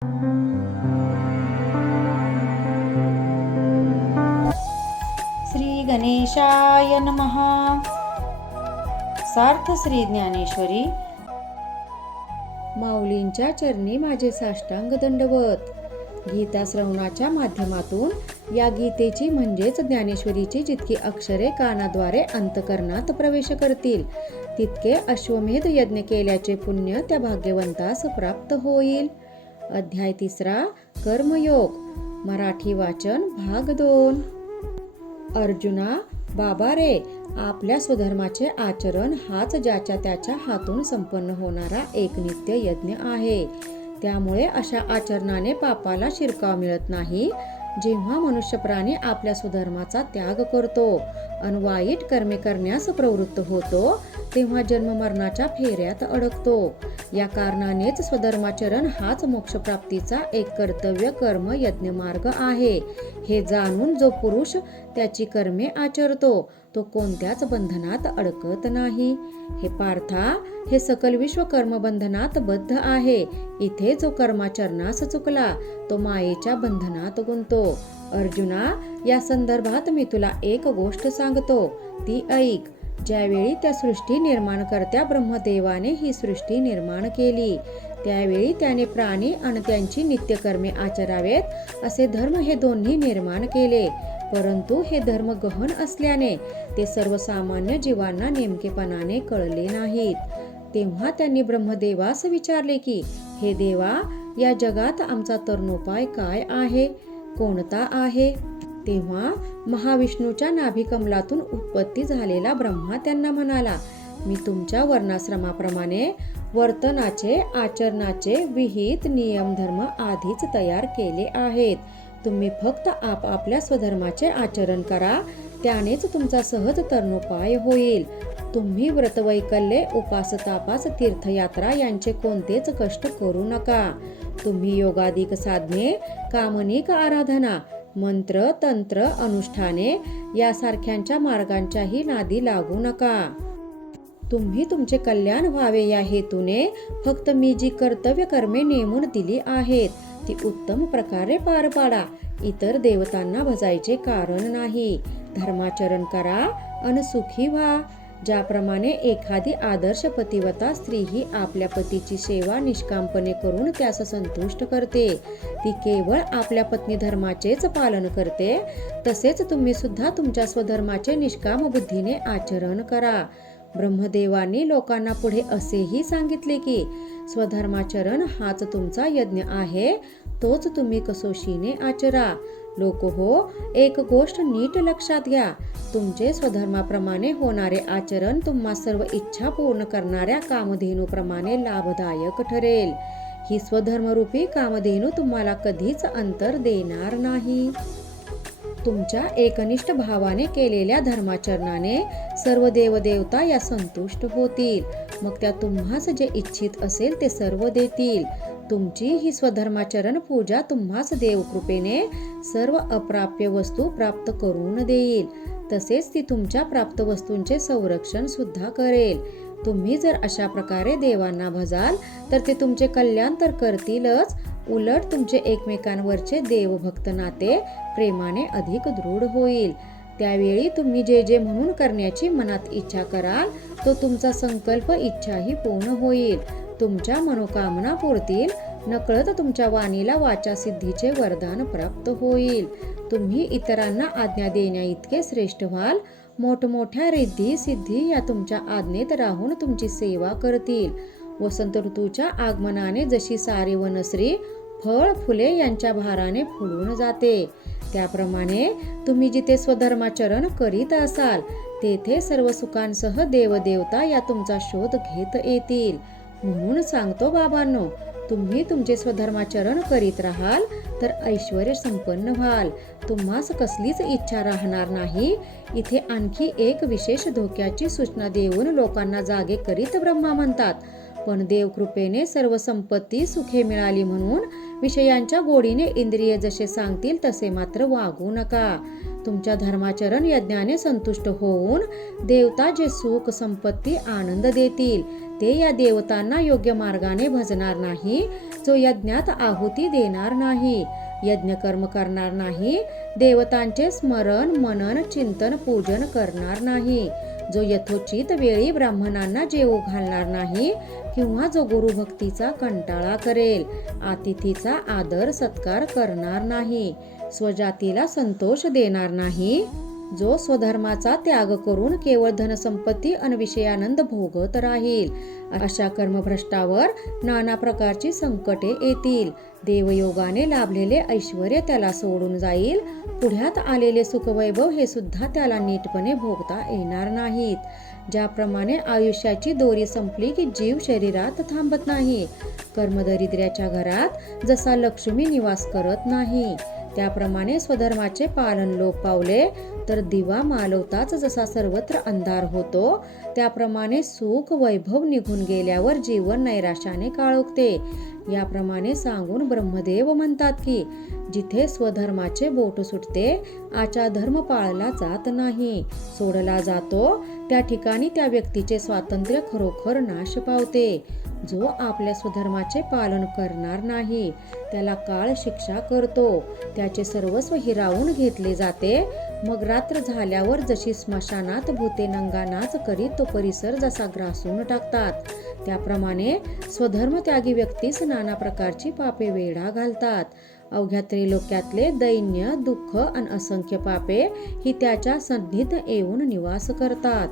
श्री गणेशाय नमः. सार्थ श्री ज्ञानेश्वरी. माऊलींच्या चरणी माझे साष्टांग दंडवत. गीता श्रवणाच्या माध्यमातून या गीतेची म्हणजेच ज्ञानेश्वरीची जितकी अक्षरे कानाद्वारे अंतकरणात प्रवेश करतील तितके अश्वमेध यज्ञ केल्याचे पुण्य त्या भाग्यवंतास प्राप्त होईल. अध्याय 3 कर्मयोग. मराठी वाचन भाग 2. अर्जुना, बाबा रे, आपल्या स्वधर्माचे आचरण हाच ज्याच्या त्याच्या हातून संपन्न होणारा एक नित्य यज्ञ आहे. त्यामुळे अशा आचरणाने पापाला शिरकाव मिळत नाही. जेव्हा मनुष्य प्राणी आपल्या स्वधर्माचा त्याग करतो आणि वाईट कर्मे करण्यास प्रवृत्त होतो तेव्हा जन्ममरणाच्या फेऱ्यात अडकतो. या कारणानेच स्वधर्माचरण हाच मोक्षप्राप्तीचा एक कर्तव्य कर्म यज्ञ मार्ग आहे. हे जाणून जो पुरुष त्याची कर्मे आचरतो तो कोणत्याच बंधनात अडकत नाही. हे पार्था, हे सकल विश्व कर्मबंधनात बद्ध आहे. इथे जो कर्माचरणास चुकला तो मायेच्या बंधनात गुंतो. अर्जुना, या संदर्भात मी तुला एक गोष्ट सांगतो, ती ऐक. ज्यावेळी त्या सृष्टी निर्माणकर्त्या ब्रह्मदेवाने ही सृष्टी निर्माण केली त्यावेळी त्याने प्राणी आणि त्यांची नित्यकर्मे आचरावेत असे धर्म हे दोन्ही निर्माण केले. परंतु हे धर्म गहन असल्याने ते सर्वसामान्य जीवांना नेमकेपणाने कळले नाहीत. तेव्हा त्यांनी ब्रह्मदेवास विचारले की, हे देवा, या जगात आमचा तरणोपाय काय आहे, कोणता आहे? तेव्हा महाविष्णूच्या नाभिकमलातून उत्पत्ती झालेला ब्रह्मा त्यांना म्हणाला, मी तुमच्या वर्णाश्रमाप्रमाणे वर्तनाचे, आचरणाचे विहित नियम धर्म आधीच तयार केले आहेत. तुम्ही फक्त आपापल्या स्वधर्माचे आचरण करा, त्यानेच तुमचा सहज तरणोपाय होईल. तुम्ही व्रतवैकल्ये, उपास तापास, तीर्थयात्रा यांचे कोणतेच कष्ट करू नका. तुम्ही योगादिक साधने, कामनिक आराधना, मंत्र, तंत्र, अनुष्ठाने यासारख्यांच्या मार्गांच्याही नादी लागू नका. तुम्ही तुमचे कल्याण व्हावे या हेतूने फक्त मी जी कर्तव्य कर्मे नेमून दिली आहेत ती उत्तम प्रकारे पार पाडा. इतर देवतांना भजायचे कारण नाही. धर्माचरण करा आणि सुखी व्हा. ज्याप्रमाणे एखादी आदर्श पतिव्रता स्त्रीही आपल्या पतीची सेवा निष्कामपणे करून त्यास संतुष्ट करते, ती केवळ आपल्या पत्नी धर्माचेच पालन करते, तसेच तुम्ही सुद्धा तुमच्या स्वधर्माचे निष्काम बुद्धीने आचरण करा. ब्रह्मदेवांनी लोकांना पुढे असेही सांगितले की, स्वधर्माचरण हाच तुमचा यज्ञ आहे, तोच तुम्ही कसोशीने आचरा. लोक हो, एक गोष्ट नीट लक्षात घ्या. तुमचे स्वधर्माप्रमाणे होणारे आचरण तुम्हा सर्व इच्छा पूर्ण करणाऱ्या कामधेनूप्रमाणे लाभदायक ठरेल. ही स्वधर्मरूपी कामधेनू तुम्हाला कधीच अंतर देणार नाही. तुमच्या एकनिष्ठ भावाने केलेल्या धर्माचरणाने सर्व देवदेवता या संतुष्ट होतील. मग त्या तुम्हास जे इच्छित असेल ते सर्व देतील. तुमची ही स्वधर्माचरण पूजा तुम्हास देवकृपेने सर्व अप्राप्य वस्तू प्राप्त करून देईल. तसेच ती तुमच्या प्राप्त वस्तूंचे संरक्षण सुद्धा करेल. तुम्ही जर अशा प्रकारे देवांना भजाल तर ते तुमचे कल्याण तर करतीलच, उलट तुमचे एकमेकांवरचे देवभक्त नाते प्रेमाने अधिक दृढ होईल. त्यावेळी तुम्ही जे जे म्हणून करण्याची मनात इच्छा कराल तो तुमचा संकल्प इच्छाही पूर्ण होईल. तुमच्या मनोकामना पुरतील. नकळत तुमच्या वाणीला वाचा सिद्धीचे वरदान प्राप्त होईल. तुम्ही इतरांना आज्ञा देण्या इतके श्रेष्ठ व्हाल. मोठमोठ्या रिद्धी सिद्धी या तुमच्या आज्ञेत राहून तुमची सेवा करतील. वसंत ऋतूच्या आगमनाने जशी सारी वनश्री फळ फुले यांच्या भाराने फुलून जाते, त्याप्रमाणे तुम्ही जिथे स्वधर्माचरण करीत असाल तेथे सर्व सुखांसह देवदेवता या तुमचा शोध घेत येतील. म्हणून सांगतो बाबांनो, तुम्ही तुमचे स्वधर्माचरण करीत राहाल तर ऐश्वर्य संपन्न व्हाल. तुम्हास कसलीच इच्छा राहणार नाही. इथे आणखी एक विशेष धोक्याची सूचना देऊन लोकांना जागे करीत ब्रह्मा म्हणतात, पण देवकृपेने सर्व संपत्ती सुखे मिळाली म्हणून विषयांच्या गोडीने इंद्रिय जसे सांगतील तसे मात्र वागू नका. तुमच्या धर्माचरण यज्ञाने संतुष्ट होऊन देवता जे सुख संपत्ती आनंद देतील ते या देवतांना योग्य मार्गाने भजणार नाही, जो यज्ञात आहुती देणार नाही, यज्ञकर्म करणार नाही, देवतांचे स्मरण मनन चिंतन पूजन करणार नाही, जो यथोचित वेळी ब्राह्मणांना जेवू घालणार नाही किंवा जो गुरुभक्तीचा कंटाळा करेल, अतिथीचा आदर सत्कार करणार नाही, स्वजातीला संतोष देणार नाही, जो स्वधर्माचा त्याग करून केवळ धनसंपत्ती आणि विषयानंद भोगत राहील, अशा कर्मभ्रष्टावर नाना प्रकारची संकटे येतील. देवयोगाने लाभलेले ऐश्वर्य त्याला सोडून जाईल. पुढ्यात आलेले सुखवैभव हे सुद्धा त्याला नीटपणे भोगता येणार नाहीत. ज्याप्रमाणे आयुष्याची दोरी संपली की जीव शरीरात थांबत नाही, कर्मदरिद्र्याच्या घरात जसा लक्ष्मी निवास करत नाही, त्याप्रमाणे स्वधर्माचे पालन लोप पावले तर दिवा मालवताच जसा सर्वत्र अंधार होतो, त्याप्रमाणे सुख वैभव निघून गेल्यावर जीवन नैराश्याने काळोखते. याप्रमाणे सांगून ब्रह्मदेव म्हणतात की जिथे स्वधर्माचे बोट सुटते, आचारधर्म पाळला जात नाही, सोडला जातो, त्या ठिकाणी त्या व्यक्तीचे स्वातंत्र्य खरोखर नाश पावते. जो आपल्या स्वधर्माचे पालन करणार नाही त्याला काळ शिक्षा करतो, त्याचे सर्वस्व हिरावून घेतले जाते. मग रात्र झाल्यावर जशी स्मशानात भूते नंगानाच करीत तो परिसर जसा ग्रासून टाकतात, त्याप्रमाणे स्वधर्म त्यागी व्यक्तीस नाना प्रकारची पापे वेढा घालतात. अवघ्या त्रिलोक्यातले दैन्य दुःख आणि असंख्य पापे ही त्याच्या सन्निध येऊन निवास करतात.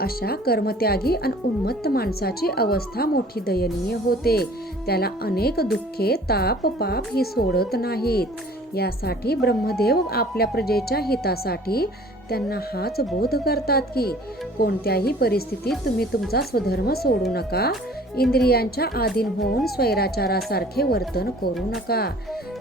अशा कर्मत्यागी आणि उन्मत्त माणसाची अवस्था मोठी दयनीय होते. त्याला अनेक दुःखे ताप पाप ही सोडत नाहीत. यासाठी ब्रह्मदेव आपल्या प्रजेच्या हितासाठी त्यांना हाच बोध करतात की कोणत्याही परिस्थितीत तुम्ही तुमचा स्वधर्म सोडू नका, इंद्रियांच्या अधीन होऊन स्वैराचारासारखे वर्तन करू नका.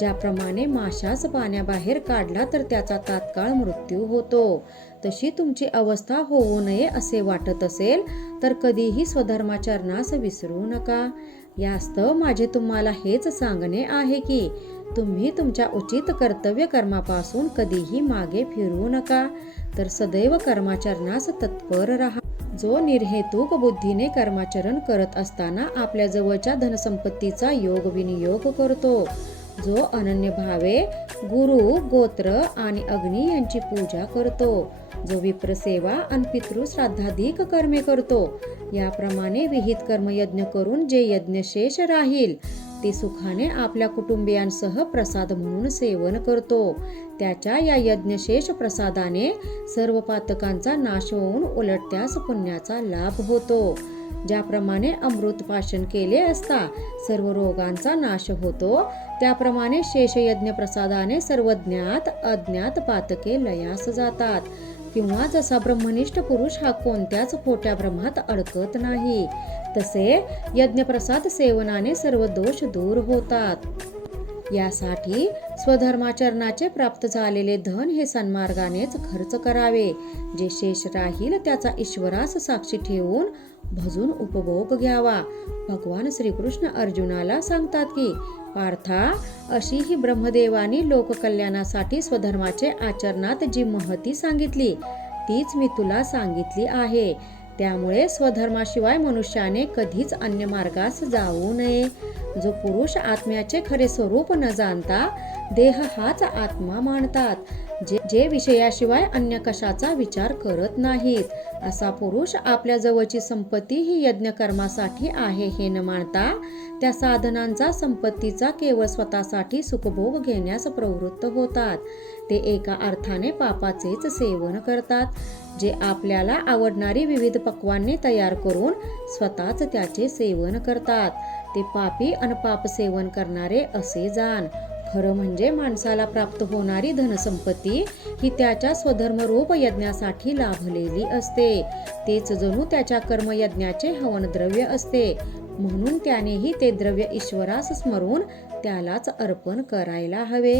ज्याप्रमाणे माशास पाण्याबाहेर काढला तर त्याचा तात्काळ मृत्यू होतो, तशी तुमची अवस्था होऊ नये असे वाटत असेल तर कधीही स्वधर्माचरणास विसरू नका. यास्तव माझे तुम्हाला हेच सांगणे आहे की तुम्ही तुमच्या उचित कर्तव्य कर्मापासून कधीही मागे फिरू नका, तर सदैव कर्माचरणास तत्पर राहा. जो निर्हेतुक बुद्धीने कर्माचरण करत असताना आपल्या जवळच्या धनसंपत्तीचा योग विनियोग करतो, जो अनन्य भावे गुरु गोत्र आणि अग्नी यांची पूजा करतो, जो विप्रसेवा आणि पितृश्राद्धाधिक कर्मे करतो, याप्रमाणे विहित कर्मयज्ञ करून जे यज्ञशेष राहील ते सुखाने आपल्या कुटुंबियांसह प्रसाद म्हणून सेवन करतो, त्याच्या या यज्ञशेष प्रसादाने सर्व पातकांचा नाश होऊन उलट त्यास पुण्याचा लाभ होतो. ज्याप्रमाणे अमृत पाशन केले असता सर्व रोगांचा नाश होतो, त्याप्रमाणे शेषयज्ञ प्रसादाने सर्व ज्ञात अज्ञात पातके लयास जातात. किंवा जसा ब्रह्मनिष्ठ पुरुष हा कोणत्याच खोट्या भ्रमात अडकत नाही, तसे यज्ञप्रसाद सेवनाने सर्व दोष दूर होतात. यासाठी स्वधर्माचरणाचे प्राप्त झालेले धन हे सन्मार्गानेच खर्च करावे. जे शेष राहील त्याचा ईश्वरास साक्षी ठेवून भजून उपभोग घ्यावा. भगवान श्रीकृष्ण अर्जुनाला सांगतात की पार्था, अशी ही ब्रह्मदेवानी लोककल्याणासाठी स्वधर्माचे आचरणात जी महती सांगितली तीच मी तुला सांगितली आहे. त्यामुळे स्वधर्माशिवाय मनुष्याने कधीच अन्य मार्गास जाऊ नये. जो पुरुष आत्म्याचे खरे स्वरूप न जाणता देह हाच आत्मा मानतात, जे विषयाशिवाय अन्य कशाचा विचार करत नाहीत, असा पुरुष आपल्या जवळची संपत्ती ही यज्ञकर्मासाठी आहे हे न मानता त्या साधनांचा संपत्तीचा केवळ स्वतःसाठी सुखभोग घेण्यास प्रवृत्त होतात. ते एका अर्थाने पापाचेच सेवन करतात. जे आपल्याला आवडणारी विविध पक्वान्ने तयार करून स्वतःच त्याचे सेवन करतात, ते पापी आणि पाप सेवन करणारे असे जाण. खरं म्हणजे माणसाला प्राप्त होणारी धनसंपत्ती ही त्याच्या स्वधर्मरूप यज्ञासाठी लाभलेली असते. तेच जणू त्याच्या कर्मयज्ञाचे हवनद्रव्य असते. म्हणून त्यानेही ते द्रव्य ईश्वरास स्मरून त्यालाच अर्पण करायला हवे.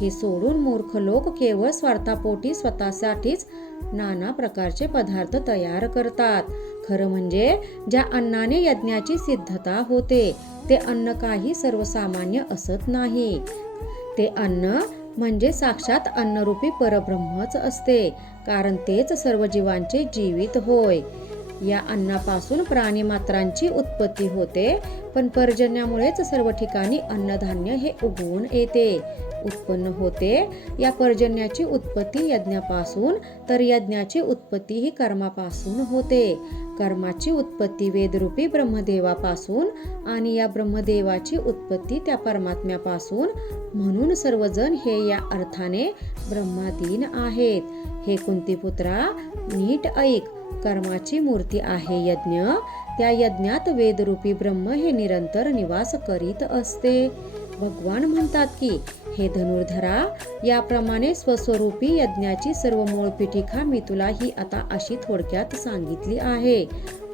हे सोडून मूर्ख लोक केवळ स्वार्थापोटी स्वतःसाठीच नाना प्रकारचे पदार्थ तयार करतात. खरं म्हणजे ज्या अन्नाने यज्ञाची सिद्धता होते ते अन्न काही सर्वसामान्य असत नाही. ते अन्न म्हणजे साक्षात अन्नरूपी परब्रह्मच असते, कारण तेच सर्व जीवांचे जीवित होय. या अन्नापासून प्राणीमात्रांची उत्पत्ती होते, पण पर्जन्यामुळेच सर्व ठिकाणी अन्नधान्य हे उगवून येते, उत्पन्न होते. या पर्जन्याची उत्पत्ती यज्ञापासून, तर यज्ञाची उत्पत्ती ही कर्मापासून होते. कर्माची उत्पत्ती वेदरूपी ब्रह्मदेवापासून आणि या ब्रह्मदेवाची उत्पत्ती त्या परमात्म्यापासून. म्हणून सर्वजण हे या अर्थाने ब्रह्माधीन आहेत. हे कुंतीपुत्रा, नीट ऐक. कर्माची मूर्ती आहे यज्ञ. त्या यज्ञात वेदरूपी ब्रह्म हे निरंतर निवास करीत असते. भगवान म्हणतात की, हे धनुर्धरा, याप्रमाणे स्वस्वरूपी यज्ञाची सर्व मूळ पीठिका मी तुला ही आता अशी थोडक्यात सांगितली आहे.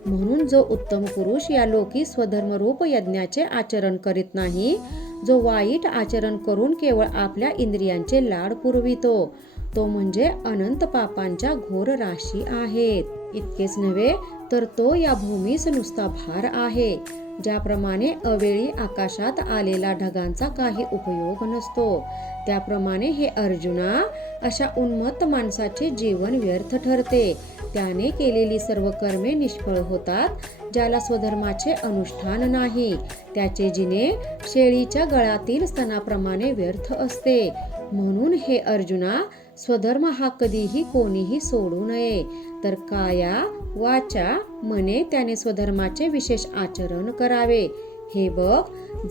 म्हणून जो उत्तम पुरुष या लोकी स्वधर्मरूप यज्ञाचे आचरण करीत नाही, जो वाईट आचरण करून केवळ आपल्या इंद्रियांचे लाड पुरवितो, तो म्हणजे अनंत पापांच्या घोर राशी आहेत. इतकेच नव्हे तर तो या भूमीस नुसता भार आहे. ज्याप्रमाणे अवेळी आकाशात आलेला ढगांचा काही उपयोग नसतो, त्याप्रमाणे हे अर्जुना, अशा उन्मत्त माणसाचे जीवन व्यर्थ ठरते. त्याने केलेली सर्व कर्मे निष्फळ होतात. ज्याला स्वधर्माचे अनुष्ठान नाही, त्याचे जिने शेळीच्या गळातील स्तनाप्रमाणे व्यर्थ असते. म्हणून हे अर्जुना, स्वधर्म हा कधीही कोणीही सोडू नये, तर काया वाचा मने त्याने स्वधर्माचे विशेष आचरण करावे. हे बघ,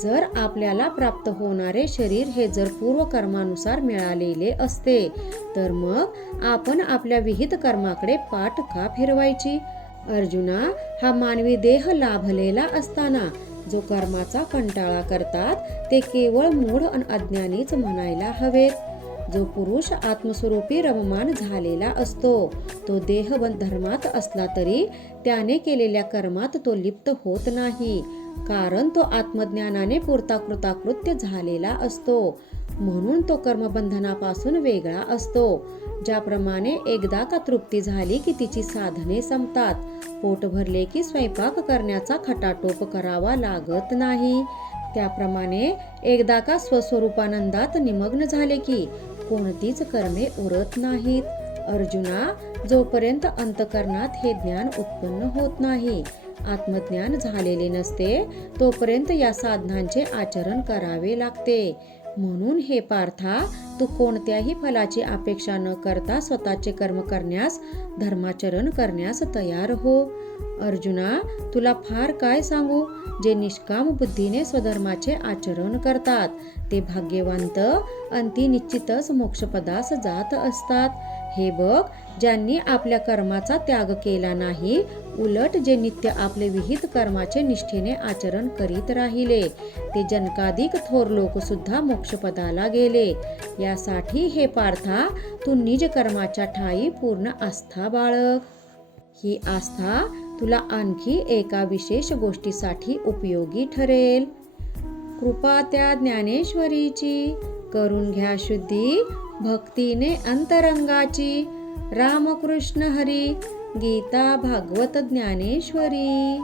जर आपल्याला प्राप्त होणारे शरीर हे जर पूर्व कर्मानुसार मिळालेले असते, तर मग आपण आपल्या विहित कर्माकडे पाठ का फिरवायची? अर्जुना, हा मानवी देह लाभलेला असताना जो कर्माचा कंटाळा करतात, ते केवळ मूढ आणि अज्ञानीच म्हणायला हवेत. जो पुरुष आत्मस्वरूपी रममान झालेला असतो, तो देह धर्मात असला तरी त्याने केलेल्या कर्मात तो लिप्त होत नाही, कारण तो आत्मज्ञानाने पुरता कृताकृत्य झालेला असतो. म्हणून तो कर्मबंधनापासून वेगळा असतो. ज्याप्रमाणे एकदा का तृप्ती झाली की तिची साधने संपतात, पोट भरले की स्वयंपाक करण्याचा खटाटोप करावा लागत नाही, त्याप्रमाणे एकदा का स्वस्वरूपानंदात निमग्न झाले की कोणतीच कर्मे उरत नाहीत. अर्जुना, जोपर्यंत अंतःकरणात हे ज्ञान उत्पन्न होत नाही, आत्मज्ञान झालेले नसते, तोपर्यंत या साधनांचे आचरण करावे लागते. म्हणून हे पार्था, तू कोणत्याही फलाची अपेक्षा न करता स्वतःचे कर्म करण्यास, धर्माचरण करण्यास तयार हो. अर्जुना, तुला फार काय सांगू, जे निष्काम बुद्धीने स्वधर्माचे आचरण करतात, ते भाग्यवंत अंती निश्चितच मोक्षपदास जात असतात. हे बघ, ज्यांनी आपल्या कर्माचा त्याग केला नाही, उलट जे नित्य आपले विहित कर्माचे निष्ठेने आचरण करीत राहिले, ते जनकाधिक थोर लोक सुद्धा मोक्षपदाला गेले. यासाठी हे पार्था, तू निज कर्माच्या ठायी पूर्ण आस्था बाळग. ही आस्था तुला आणखी एका विशेष गोष्टीसाठी उपयोगी ठरेल. कृपा त्या ज्ञानेश्वरीची, करून घ्या शुद्धी भक्तीने अंतरंगाची. रामकृष्ण हरी. गीता भागवत ज्ञानेश्वरी.